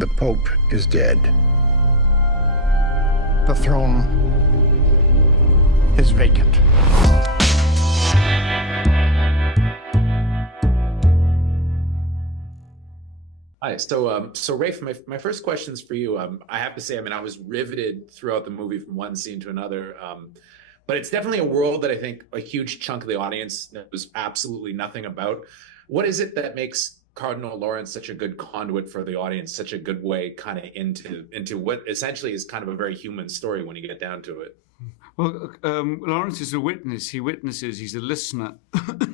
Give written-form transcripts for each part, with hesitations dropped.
The Pope is dead. The throne is vacant. Hi. So Rafe, my first question's for you. I have to say, I mean, I was riveted throughout the movie from one scene to another. But it's definitely a world that I think a huge chunk of the audience knows absolutely nothing about. What is it that makes Cardinal Lawrence such a good conduit for the audience, such a good way kind of into what essentially is kind of a very human story when you get down to it? Well, Lawrence is a witness. He witnesses. He's a listener.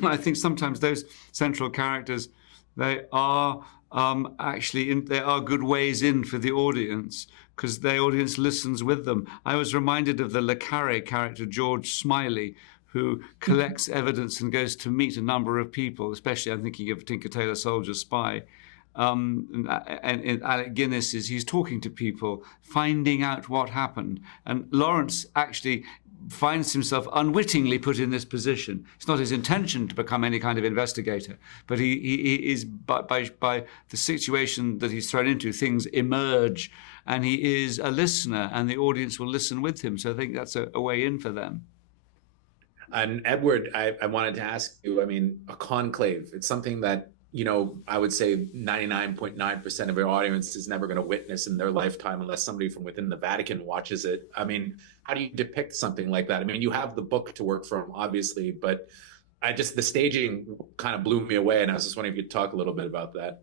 I think sometimes those central characters, they are there are good ways in for the audience because the audience listens with them. I was reminded of the Le Carre character, George Smiley, who collects evidence and goes to meet a number of people, especially I'm thinking of Tinker Tailor Soldier Spy. And Alec Guinness he's talking to people, finding out what happened. And Lawrence actually finds himself unwittingly put in this position. It's not his intention to become any kind of investigator, but he is by the situation that he's thrown into, things emerge, and he is a listener, and the audience will listen with him. So I think that's a way in for them. And Edward, I wanted to ask you, I mean, a conclave, it's something that, you know, I would say 99.9% of your audience is never going to witness in their lifetime unless somebody from within the Vatican watches it. I mean, how do you depict something like that? I mean, you have the book to work from, obviously, but the staging kind of blew me away, and I was just wondering if you'd talk a little bit about that.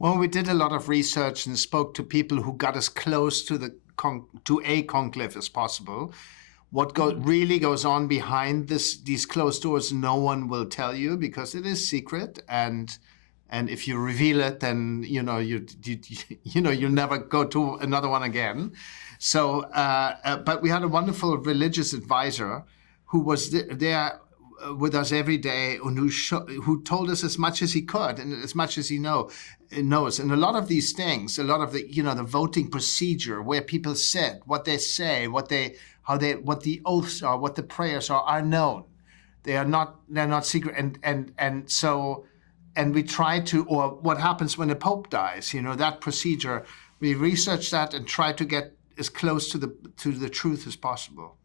Well, we did a lot of research and spoke to people who got as close to a conclave as possible. What really goes on behind these closed doors, no one will tell you because it is secret, and if you reveal it, then you'll never go to another one again. So, but we had a wonderful religious advisor who was there with us every day, and who told us as much as he could and as much as he knows. And a lot of these things, a lot of the voting procedure, where people sit, what they say, what the oaths are, what the prayers are known. They're not secret. And we try to, or what happens when the Pope dies, that procedure, we research that and try to get as close to the truth as possible.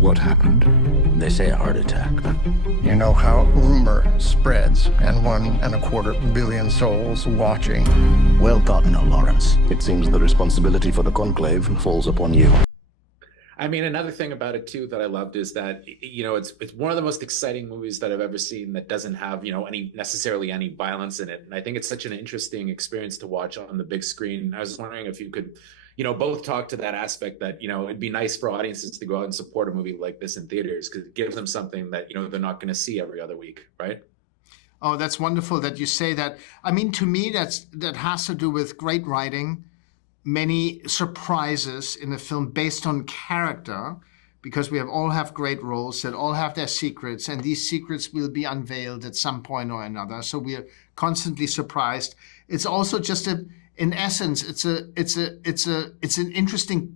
What happened? They say a heart attack. You know how rumor spreads, and 1.25 billion souls watching. Well, Cardinal Lawrence, it seems the responsibility for the conclave falls upon you. I mean, another thing about it too that I loved is that, it's one of the most exciting movies that I've ever seen that doesn't have, necessarily any violence in it. And I think it's such an interesting experience to watch on the big screen. I was just wondering if you could, both talk to that aspect that, it'd be nice for audiences to go out and support a movie like this in theaters because it gives them something that, they're not going to see every other week, right? Oh, that's wonderful that you say that. I mean, to me, that has to do with great writing, many surprises in the film based on character, because we all have great roles that all have their secrets, and these secrets will be unveiled at some point or another. So we are constantly surprised. It's also just in essence, it's an interesting,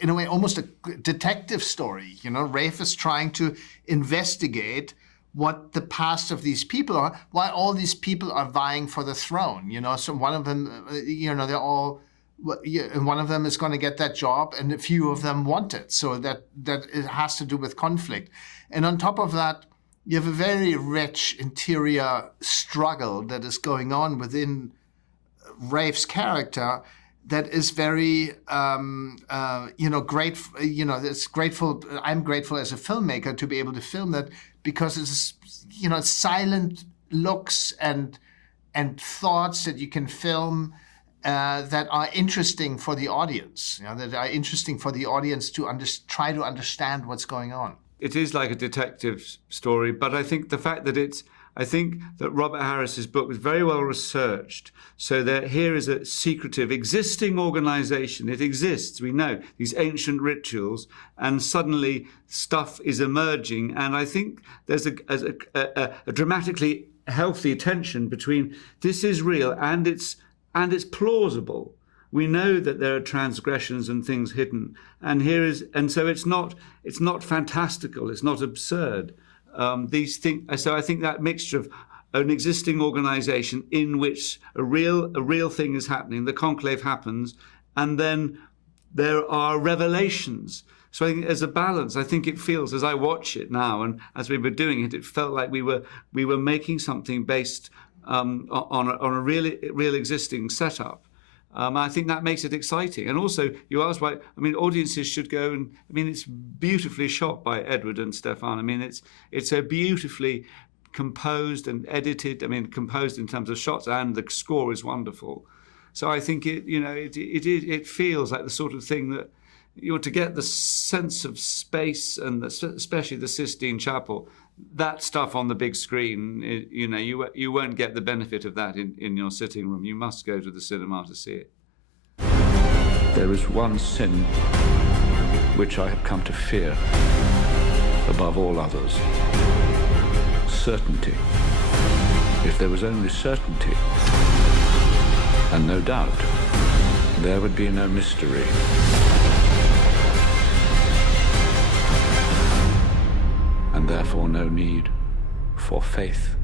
in a way, almost a detective story. Ralph is trying to investigate what the past of these people are, why all these people are vying for the throne. So one of them, they're all. And one of them is going to get that job, and a few of them want it. So that it has to do with conflict. And on top of that, you have a very rich interior struggle that is going on within Ralph's character that is very, grateful. It's grateful. I'm grateful as a filmmaker to be able to film that because it's, silent looks and thoughts that you can film. That are interesting for the audience, that are interesting for the audience to try to understand what's going on. It is like a detective story, but I think the fact that I think that Robert Harris's book was very well researched, so that here is a secretive existing organization. It exists, we know, these ancient rituals, and suddenly stuff is emerging. And I think there's a dramatically healthy tension between this is real and it's plausible. We know that there are transgressions and things hidden, and so it's not fantastical, it's not absurd. these things. So I think that mixture of an existing organisation in which a real thing is happening, the conclave happens, and then there are revelations. So I think as a balance, I think it feels, as I watch it now, and as we were doing it, it felt like we were making something based on a real existing setup. I think that makes it exciting. And also, you asked why. I mean, audiences should go and. I mean, it's beautifully shot by Edward and Stefan. I mean, it's a beautifully composed and edited. I mean, composed in terms of shots, and the score is wonderful. So I think it feels like the sort of thing that you're to get the sense of space, and especially the Sistine Chapel. That stuff on the big screen, you won't get the benefit of that in your sitting room. You must go to the cinema to see it. There is one sin which I have come to fear above all others. Certainty. If there was only certainty and no doubt, there would be no mystery. And therefore no need for faith.